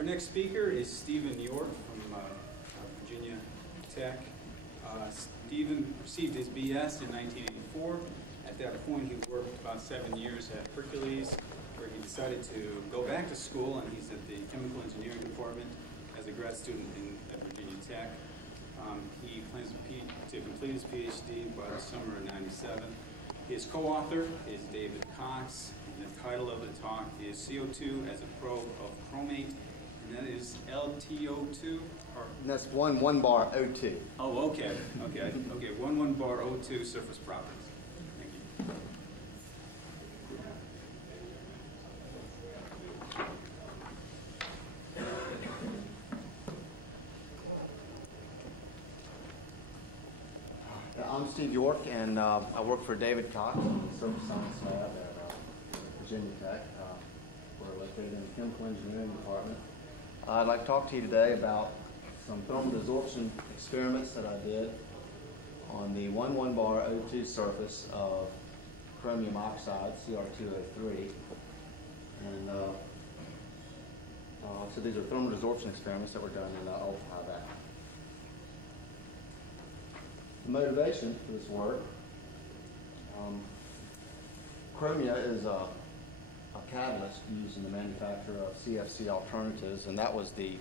Our next speaker is Stephen York from Virginia Tech. Stephen received his BS in 1984. At that point, he worked about 7 years at Hercules, where he decided to go back to school, and he's at the chemical engineering department as a grad student at Virginia Tech. He plans to complete his PhD by the summer of '97. His co-author is David Cox, and the title of the talk is CO2 as a probe of chromate, and that is LTO2? Or that's 1 bar O2. Oh, okay, 1 bar O2 surface properties. Thank you. I'm Steve York, and I work for David Cox in the Surface Science Lab at Virginia Tech. We're located in the Chemical Engineering Department. I'd like to talk to you today about some thermal desorption experiments that I did on the 1 bar O2 surface of chromium oxide, Cr2O3. And so these are thermal desorption experiments that were done in ultra-high vacuum. The motivation for this work, chromia is a catalyst used in the manufacture of CFC alternatives, and that was the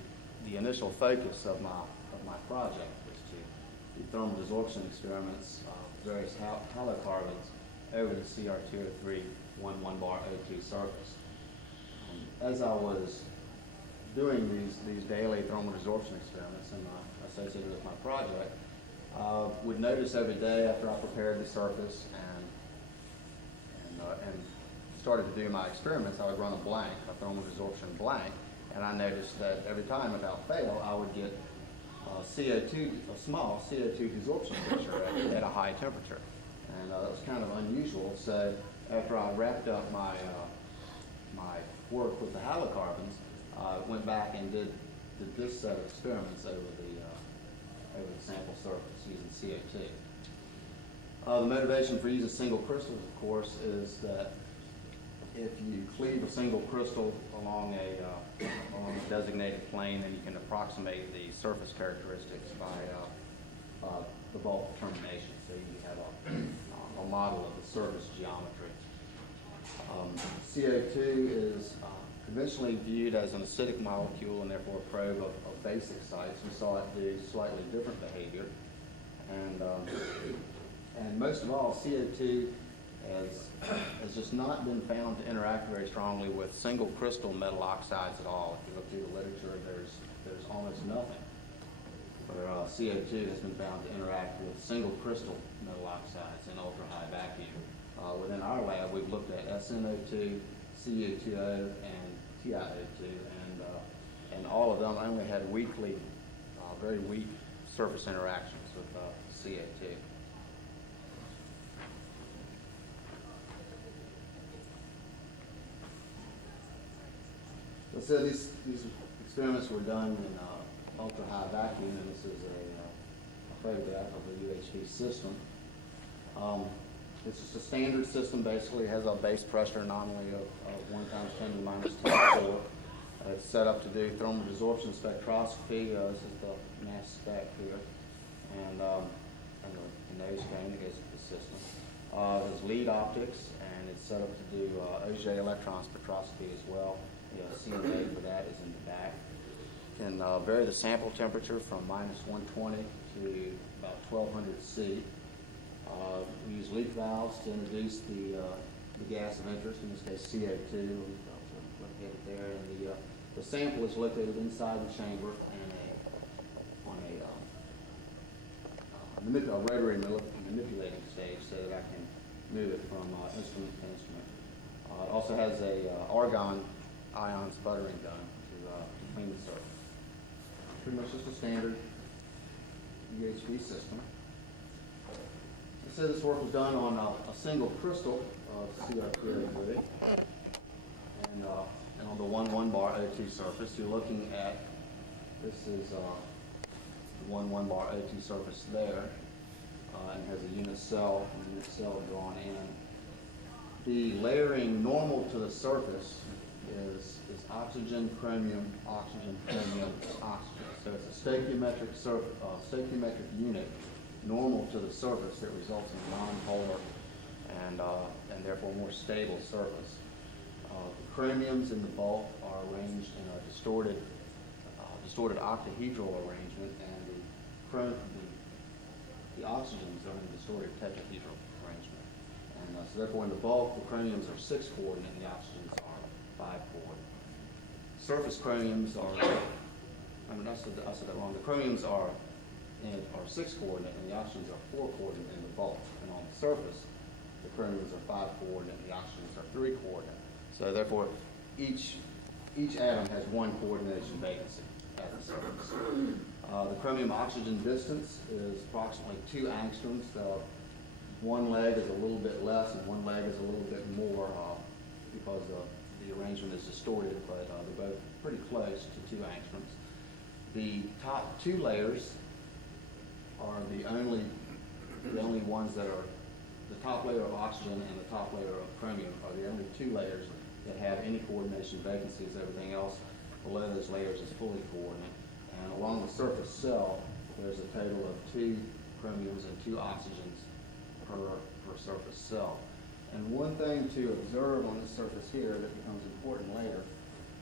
initial focus of my project, was to do thermal desorption experiments of various halocarbons over the Cr2O3 1 bar O2 surface. As I was doing these daily thermal desorption experiments and associated with my project, would notice every day after I prepared the surface and started to do my experiments, I would run a thermal desorption blank, and I noticed that every time without fail I would get a small CO2 desorption pressure at a high temperature, and that was kind of unusual. So after I wrapped up my work with the halocarbons, I went back and did this set of experiments over the sample surface using CO2. The motivation for using single crystals, of course, is that if you cleave a single crystal along a designated plane, then you can approximate the surface characteristics by the bulk determination. So you have a model of the surface geometry. CO2 is conventionally viewed as an acidic molecule and therefore a probe of basic sites. We saw it do slightly different behavior, and most of all, CO2 has just not been found to interact very strongly with single crystal metal oxides at all. If you look through the literature, there's almost nothing where CO2 has been found to interact with single crystal metal oxides in ultra high vacuum. Within our lab, we've looked at SnO2, Cu2O, and TiO2, and all of them only had very weak surface interactions with CO2. So these experiments were done in ultra-high vacuum, and this is a photograph of the UHV system. It's just a standard system. Basically, it has a base pressure anomaly of 1 times 10 to the minus 24. It's set up to do thermal desorption spectroscopy. This is the mass spec here, and the nose cone that goes with the system. There's lead optics, and it's set up to do Auger electron spectroscopy as well. The CMA for that is in the back. Can vary the sample temperature from minus 120 to about 1200 C. We use leak valves to introduce the gas of interest, in this case CO2. Located there, and the sample is located inside the chamber on a rotary manipulating stage, so that I can move it from instrument to instrument. It also has a argon ion sputtering gun to clean the surface. Pretty much just a standard UHV system. So this work was done on a single crystal of Cr2O3, and on the 1 bar O2 surface. You're looking at, this is the 1 bar O2 surface there, and has a unit cell drawn in. The layering normal to the surface is oxygen, chromium, oxygen, chromium, oxygen. So it's a stoichiometric unit normal to the surface that results in a non-polar and therefore more stable surface. The chromiums in the bulk are arranged in a distorted octahedral arrangement, and the oxygens are in a distorted tetrahedral arrangement. And so therefore in the bulk, the chromiums are 6-coordinate and the oxygens are 5-coordinate. Surface chromiums are, I said that wrong. The chromiums are 6-coordinate and the oxygens are 4-coordinate in the bulk. And on the surface, the chromiums are 5-coordinate and the oxygens are 3-coordinate. So therefore, each atom has one coordination vacancy at the surface. The chromium-oxygen distance is approximately 2 angstroms. One leg is a little bit less and one leg is a little bit more because the arrangement is distorted, but they're both pretty close to 2 angstroms. The top 2 layers are the only ones that are, the top layer of oxygen and the top layer of chromium are the only 2 layers that have any coordination vacancies. Everything else below those layers is fully coordinate. And along the surface cell, there's a total of 2 chromiums and 2 oxygens per surface cell. And one thing to observe on this surface here that becomes important later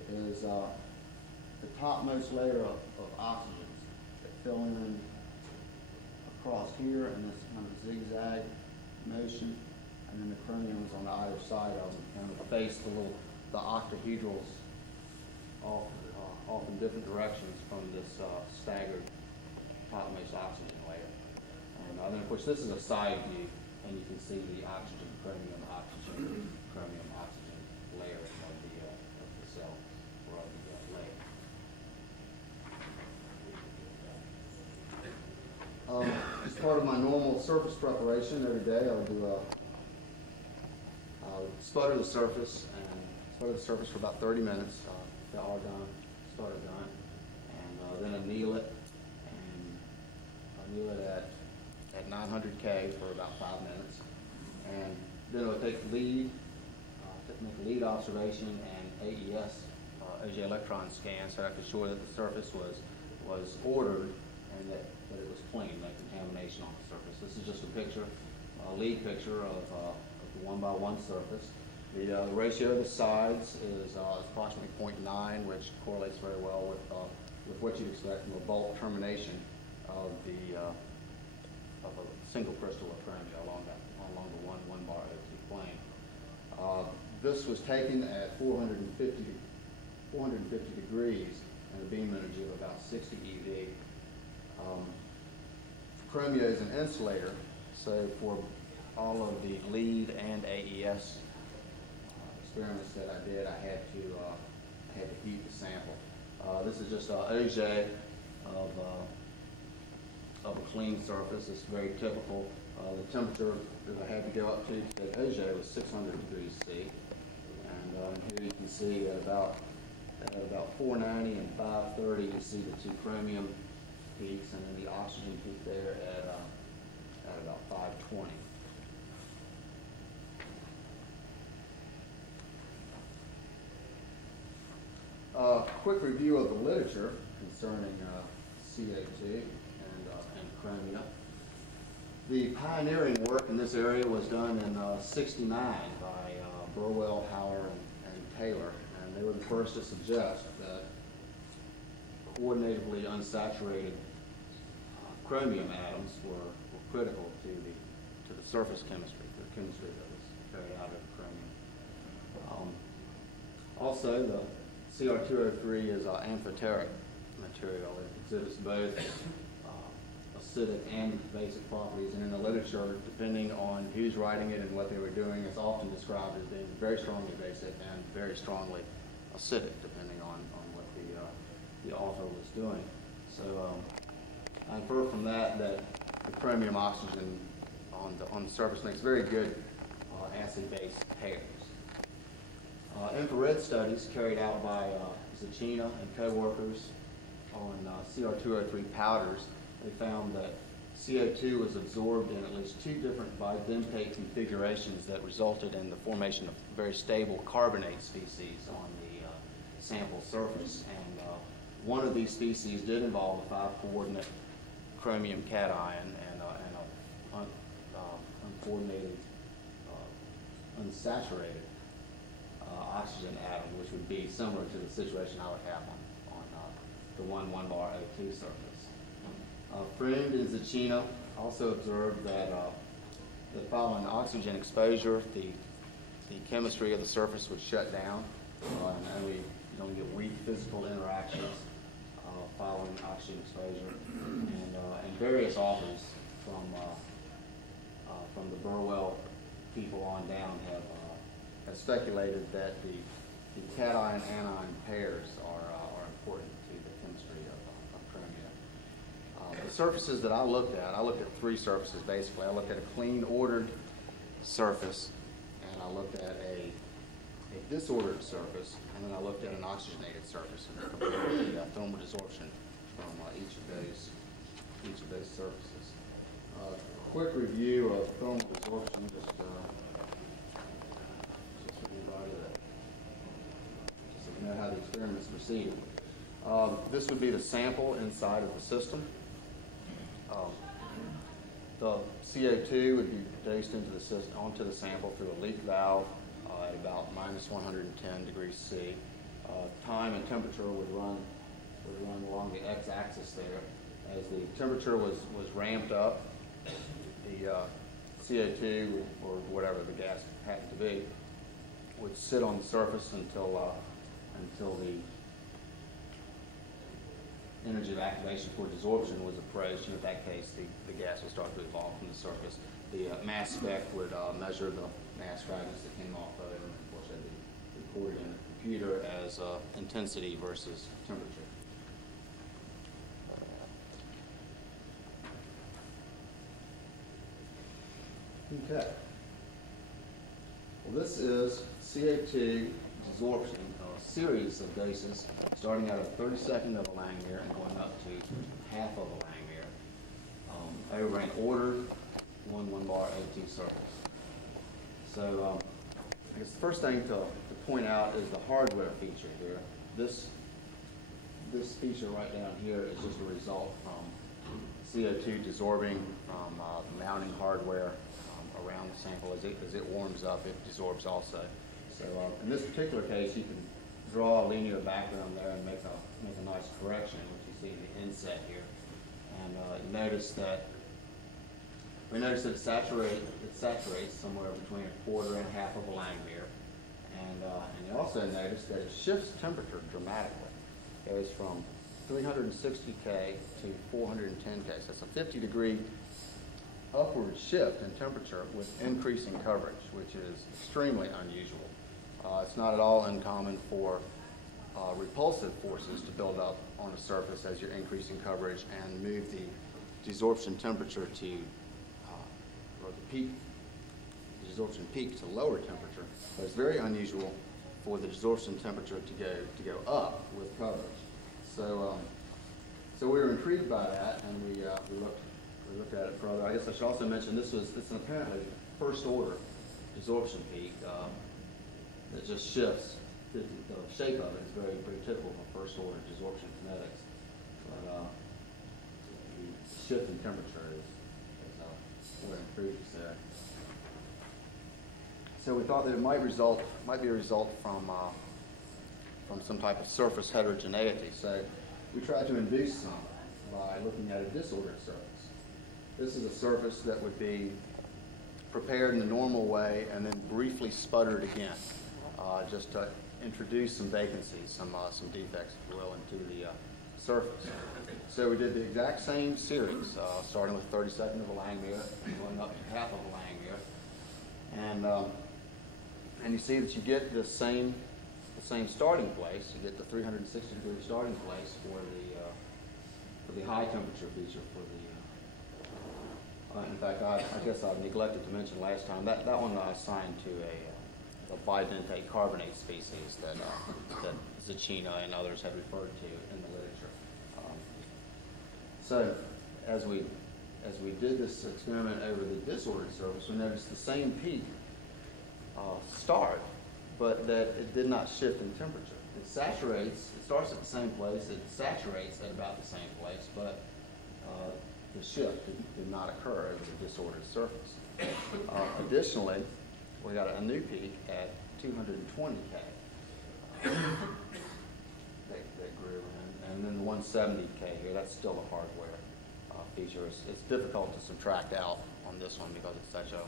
is the topmost layer of oxygens that fill in across here in this kind of zigzag motion, and then the chromiums on either side of them kind of face the octahedrals off in different directions from this staggered topmost oxygen layer. And then of course this is a side view, and you can see the oxygen, chromium, oxygen, chromium, oxygen layer of the cell or of the layer. As part of my normal surface preparation every day, I'll sputter the surface for about 30 minutes. The argon sputter gun, and then anneal it, at 900K for about 5 minutes, and then I'll take make a lead observation and AES OJ electron scan so I could assure that the surface was ordered and that it was clean, no contamination on the surface. This is just a lead picture of the 1x1 surface. The ratio of the sides is approximately 0.9, which correlates very well with what you'd expect from a bulk termination of a single crystal of chromium along the 1 bar O2 plane. This was taken at 450 degrees and a beam energy of about 60 eV. Chromia is an insulator, so for all of the lead and AES experiments that I did, I had to heat the sample. This is just OJ of a clean surface. It's very typical. The temperature that I had to go up to at OJ was 600 degrees C, and here you can see at about 490 and 530, you see the 2 chromium peaks, and then the oxygen peak there at about 520. Quick review of the literature concerning CO2 and chromia. The pioneering work in this area was done in '69 by Burwell, Hauer, and Taylor, and they were the first to suggest that coordinatively unsaturated chromium atoms were critical to the surface chemistry, the chemistry that was carried out of chromium. Also, the Cr2O3 is amphoteric material. It exhibits both acidic and basic properties, and in the literature, depending on who's writing it and what they were doing, it's often described as being very strongly basic and very strongly acidic, depending on what the author was doing. So I infer from that the chromium oxygen on the surface makes very good acid-base pairs. Infrared studies carried out by Zacchina and co-workers on Cr2O3 powders, they found that CO2 was absorbed in at least 2 different bidentate configurations that resulted in the formation of very stable carbonate species on the sample surface. And one of these species did involve a 5-coordinate chromium cation and an uncoordinated, unsaturated oxygen atom, which would be similar to the situation I would have on the 1,1-bar O2 surface. Friend and Zacchino also observed that following oxygen exposure, the chemistry of the surface would shut down, and we don't get weak physical interactions following oxygen exposure. And various authors from the Burwell people on down have speculated that the cation-anion pairs are important to the chemistry of chromium. The surfaces that I looked at 3 surfaces basically. I looked at a clean, ordered surface, and I looked at a disordered surface, and then I looked at an oxygenated surface and compared the thermal desorption from each of those surfaces. Quick review of thermal desorption, just for anybody that know how the experiments proceeded. This would be the sample inside of the system. The CO2 would be dosed into the system, onto the sample through a leak valve at about -110 degrees C. Time and temperature would run along the x-axis there. As the temperature was ramped up, the CO2 or whatever the gas happened to be would sit on the surface until the energy of activation for desorption was approached, and in that case, the gas would start to evolve from the surface. The mass spec would measure the mass fragments that came off of it, and of course, that'd be recorded in the computer as intensity versus temperature. Okay. Well, this is CO2 desorption, a series of doses starting at a 32nd of a Langmuir and going up to half of a Langmuir over an ordered 1,1-bar O2 surface. So I guess the first thing to point out is the hardware feature here. This feature right down here is just a result from CO2 desorbing from the mounting hardware around the sample. As it warms up, it desorbs also. So in this particular case, you can draw a linear background there and make a nice correction, which you see in the inset here. And you notice that it saturates somewhere between a quarter and half of a Langmuir. And you also notice that it shifts temperature dramatically. It goes from 360 K to 410 K. So it's a 50-degree upward shift in temperature with increasing coverage, which is extremely unusual. It's not at all uncommon for repulsive forces to build up on a surface as you're increasing coverage and move the desorption temperature to, or the desorption peak to lower temperature. But it's very unusual for the desorption temperature to go up with coverage. So we were intrigued by that, and we looked at it further. I guess I should also mention it's an apparently first order desorption peak that just shifts. The shape of it is very, very typical of first order desorption kinetics. But the shift in temperature is what improves there. So we thought that it might be a result from some type of surface heterogeneity. So we tried to induce some by looking at a disordered surface. This is a surface that would be prepared in the normal way and then briefly sputtered again, just to introduce some vacancies, some defects, if you will, into the surface. So we did the exact same series, starting with 32nd of a Langmuir and going up to half of a Langmuir. And you see that you get the same starting place. You get the 360-degree starting place for the high temperature feature for the. In fact, I guess I neglected to mention last time that one I assigned to a bidentate carbonate species that Zacchino and others have referred to in the literature. So as we did this experiment over the disordered surface, we noticed the same peak start, but that it did not shift in temperature. It saturates, it starts at the same place, it saturates at about the same place, but the shift did not occur over the disordered surface. Additionally, we got a new peak at 220 K that grew, and then the 170 K here, that's still a hardware feature. It's difficult to subtract out on this one because it's such a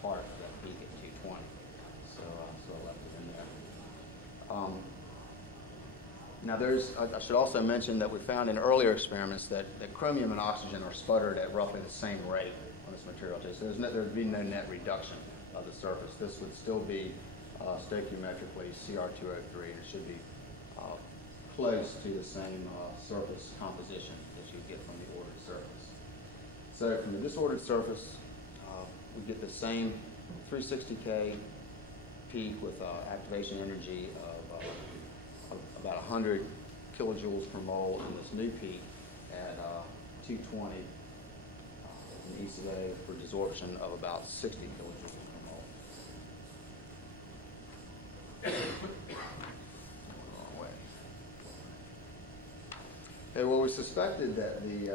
part of that peak at 220. So I left it in there. Now I should also mention that we found in earlier experiments that chromium and oxygen are sputtered at roughly the same rate on this material too. So there would be no net reduction of the surface. This would still be stoichiometrically Cr2O3. It should be close to the same surface composition that you get from the ordered surface. So from the disordered surface, we get the same 360 K peak with activation energy of about 100 kilojoules per mole, and this new peak at 220 in ECA for desorption of about 60 kilojoules per mole. Okay, well, we suspected that the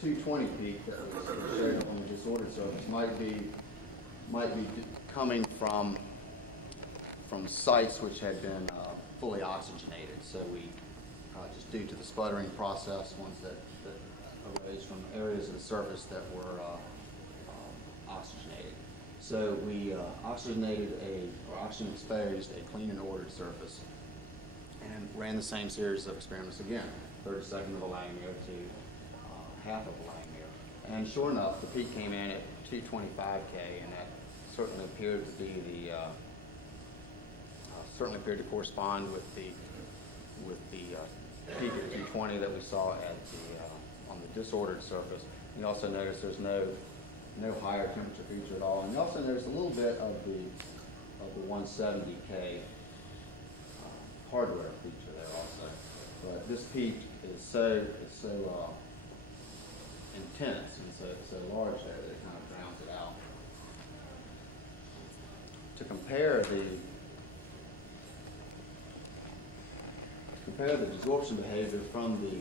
220 peak that was showed on the disordered surface might be coming from sites which had been fully oxygenated. So we, just due to the sputtering process, ones that arose from areas of the surface that were oxygenated. So we oxygen exposed a clean and ordered surface and ran the same series of experiments again, 32nd of a Langmuir to half of a Langmuir. And sure enough, the peak came in at 225 K, and that certainly appeared to be certainly appeared to correspond with the peak at 220 that we saw at on the disordered surface. You also notice there's no higher temperature feature at all, and you also notice a little bit of the 170 K hardware feature there also. But this peak is so intense and so large there that it kind of drowns it out. To compare the desorption behavior from the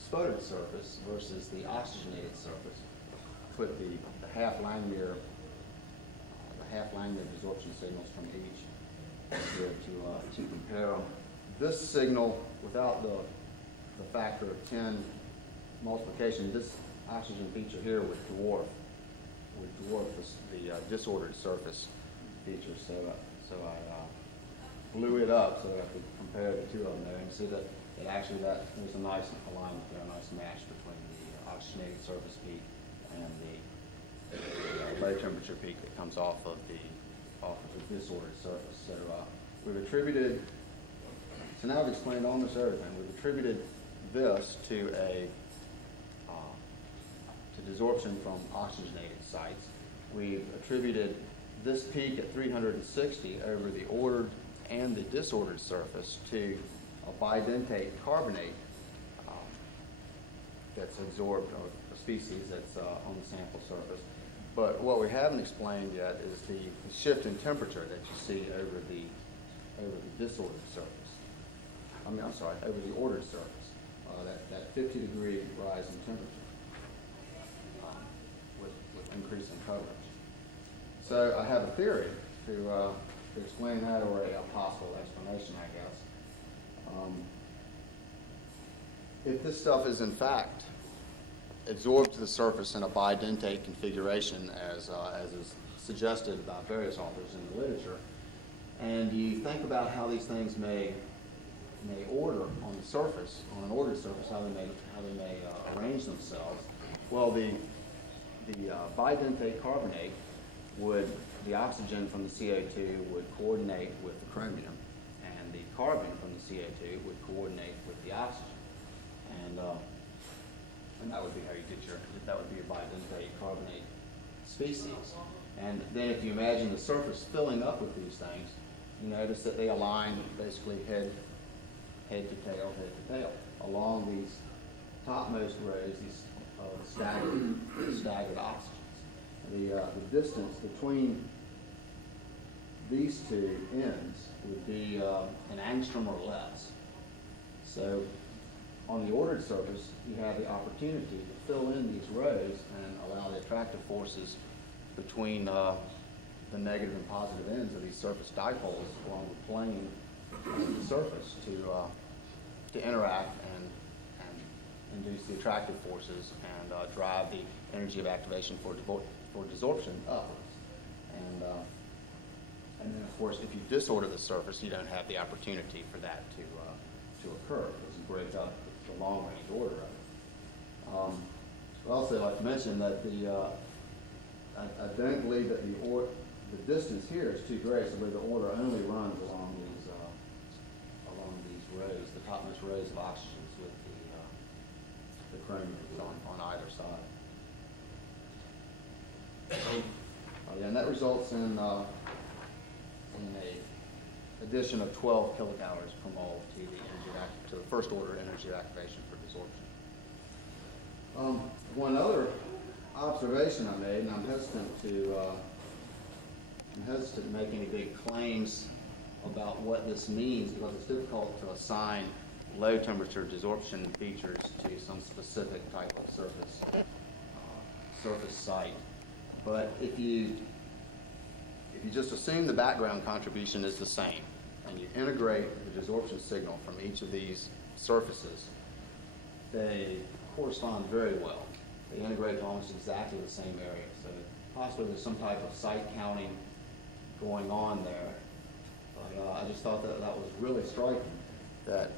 sputtered surface versus the oxygenated surface, put the half Langmuir desorption signals from each here to compare them. This signal, without the factor of 10 multiplication, this oxygen feature here would dwarf the disordered surface feature. So I blew it up so that I could compare the two of them there and see that there's a nice alignment there, a nice match between the oxygenated surface peak and the low temperature peak that comes off of the disordered surface. So we've attributed. So now I've explained almost everything. We've attributed this to desorption from oxygenated sites. We've attributed this peak at 360 over the ordered and the disordered surface to a bidentate carbonate that's absorbed, or a species that's on the sample surface. But what we haven't explained yet is the shift in temperature that you see over the disordered surface. Over the ordered surface. That 50-degree rise in temperature with increasing coverage. So I have a theory to explain that, or a possible explanation, I guess. If this stuff is in fact absorbed to the surface in a bidentate configuration, as is suggested by various authors in the literature, and you think about how these things may order on the surface, on an ordered surface, how they may arrange themselves. Well, the bidentate carbonate the oxygen from the CO2 would coordinate with the chromium, and the carbon from the CO2 would coordinate with the oxygen, and that would be how you get that would be a bidentate carbonate species. And then if you imagine the surface filling up with these things, you notice that they align basically head to tail, along these topmost rows, these staggered oxygens. The distance between these two ends would be an angstrom or less. So on the ordered surface, you have the opportunity to fill in these rows and allow the attractive forces between the negative and positive ends of these surface dipoles along the plane of the surface to interact and induce the attractive forces and drive the energy of activation for desorption upwards. And then, of course, if you disorder the surface, you don't have the opportunity for that to occur because you break up the long-range order of it. I'd also like to mention that I don't believe that the distance here is too great, so the order only runs along these rows, the topmost rows of oxygens with the chromiums on either side. And that results in a addition of 12 kilocalories per mole to the first order energy of activation for desorption. One other observation I made, and I'm hesitant to make any big claims about what this means because it's difficult to assign low temperature desorption features to some specific type of surface site. But if you just assume the background contribution is the same and you integrate the desorption signal from each of these surfaces, they correspond very well. They integrate to almost exactly the same area. So possibly there's some type of site counting going on there. But I just thought that was really striking that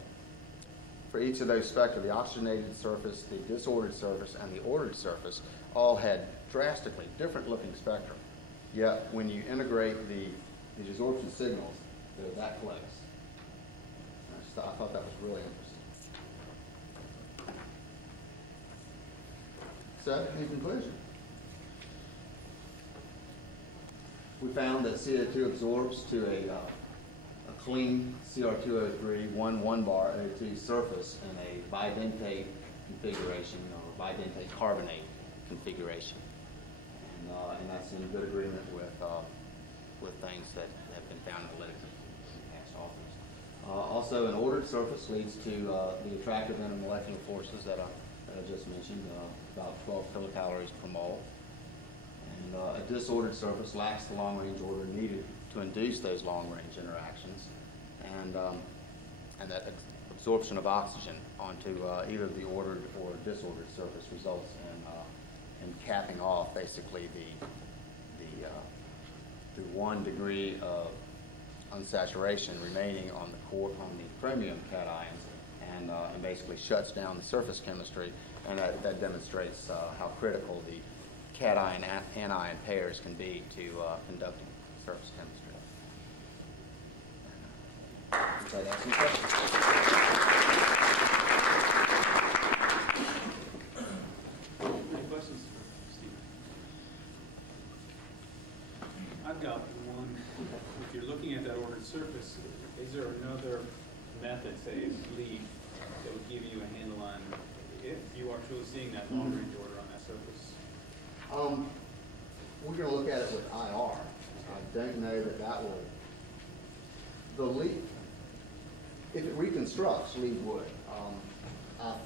for each of those spectra, the oxygenated surface, the disordered surface, and the ordered surface all had drastically different looking spectrum. Yet when you integrate the desorption signals, they're that close. I thought that was really interesting. So, in conclusion, we found that CO2 absorbs to a clean Cr2O3 1 bar O2 surface in a bidentate configuration or bidentate carbonate configuration. And that's in good agreement with things that have been found in the literature in past authors. Also, an ordered surface leads to the attractive intermolecular forces that I just mentioned, about 12 kilocalories per mole. And a disordered surface lacks the long-range order needed to induce those long-range interactions. And that absorption of oxygen onto either the ordered or disordered surface results in capping off basically the 1 degree of unsaturation remaining on the chromium cations, and basically shuts down the surface chemistry, and that demonstrates how critical the cation-anion pairs can be to conducting surface chemistry. So that's some questions. Any questions for Steve? I've got one. If you're looking at that ordered surface, is there another method, say leaf, that would give you a handle on if you are truly seeing that long-range order on that surface? We're going to look at it with IR. I don't know that will. The leaf, if it reconstructs, lead would. I don't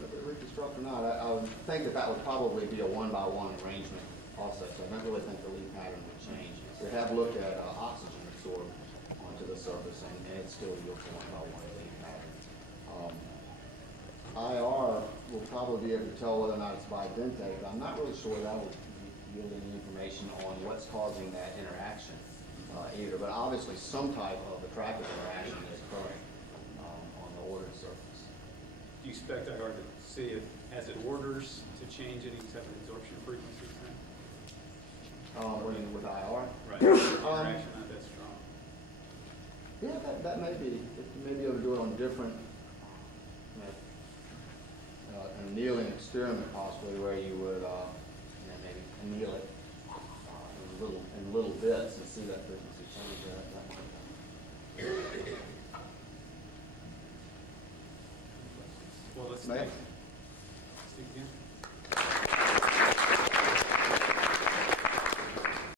know if it reconstructs or not. I would think that would probably be a 1-by-1 arrangement also. So I don't really think the lead pattern would change. We have looked at oxygen absorbed onto the surface, and it still yields a 1-by-1 lead pattern. IR will probably be able to tell whether or not it's bidentate, but I'm not really sure that will yield any information on what's causing that interaction either. But obviously some type of attractive interaction is occurring on the ordered surface. Do you expect IR to see it as it orders to change any type of absorption frequencies then? With IR? Right. Interaction not that strong. Yeah, that may be. You may be able to do it on different, an annealing experiment possibly, where you would maybe anneal it in little bits and see that frequency change. Well, let's Steve again.